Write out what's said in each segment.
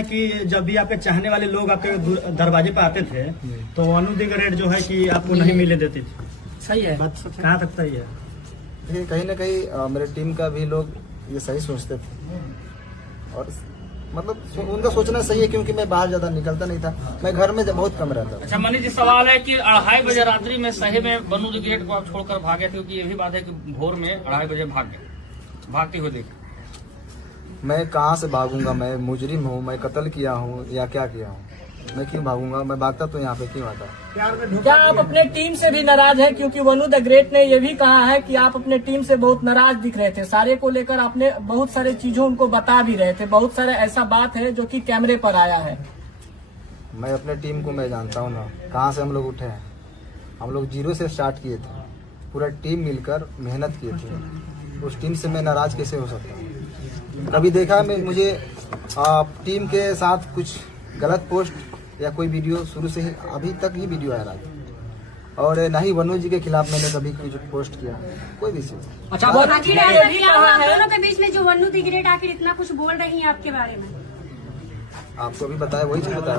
हैं कि जब भी आपके चाहने वाले लोग आपके दरवाजे पर आते थे तो वनु द ग्रेट जो है कि आपको नहीं मिले देती थी। सही है, कहाँ तक सही है? देखिए कहीं ना कहीं मेरे टीम का भी लोग ये सही सोचते थे और मतलब उनका सोचना सही है, क्योंकि मैं बाहर ज्यादा निकलता नहीं था, मैं घर में बहुत कम रहता था। अच्छा मनीष जी, सवाल है कि 2:30 बजे रात्रि में सही में वनु द ग्रेट को आप छोड़कर भागे थे, क्योंकि ये भी बात है कि भोर में 2:30 बजे भागते हुए देखे। मैं कहाँ से भागूंगा? मैं मुजरिम हूँ, मैं कत्ल किया हूँ या क्या किया हूँ? मैं क्यों भागूंगा? मैं भागता तो यहाँ पे क्यों आता? क्या आप अपने टीम से भी नाराज हैं? क्योंकि वनु द ग्रेट ने ये भी कहा है कि आप अपने टीम से बहुत नाराज दिख रहे थे, सारे को लेकर आपने बहुत सारे चीजों उनको बता भी रहे थे, बहुत सारे ऐसा बात है जो कि कैमरे पर आया है। मैं अपने टीम को मैं जानता हूँ ना, कहाँ से हम लोग उठे हैं। हम लोग 0 से स्टार्ट किए थे, पूरा टीम मिलकर मेहनत किए थे। उस टीम से मैं नाराज कैसे हो सकता हूँ? कभी देखा मैं मुझे टीम के साथ कुछ गलत पोस्ट या कोई वीडियो शुरू से ही अभी तक ही वीडियो आ रहा था, और ना ही वनु जी के खिलाफ मैंने कभी कुछ पोस्ट किया कोई भी चीज। अच्छा, आखिर ऐसा क्या हुआ आप दोनों के बीच में जो वनु द ग्रेट आखिर इतना कुछ बोल रही हैं आपके बारे में? आपको भी बताया, वही चीज बताया।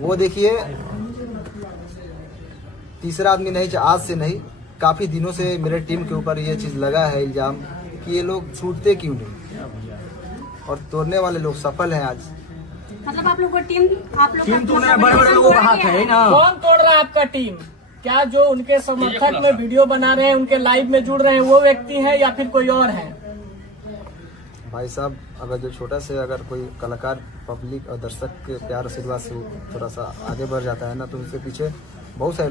वो देखिए, तीसरा आदमी नहीं, आज से नहीं, काफी दिनों से मेरे टीम के ऊपर ये चीज लगा है इल्जाम कि ये लोग छूटते क्यों नहीं, और तोड़ने वाले लोग सफल हैं आज। मतलब आप लोग को टीम बड़े-बड़े लोगों का हाथ है ना। कौन तोड़ रहा है आपका टीम? क्या जो उनके समर्थक में वीडियो बना रहे हैं, उनके लाइव में जुड़ रहे हैं, वो व्यक्ति हैं या फिर कोई और है? भाई साहब, अगर जो छोटा से अगर कोई कलाकार पब्लिक और दर्शक के प्यार आशीर्वाद से थोड़ा सा आगे बढ़ जाता है ना, तो उसके पीछे बहुत सारे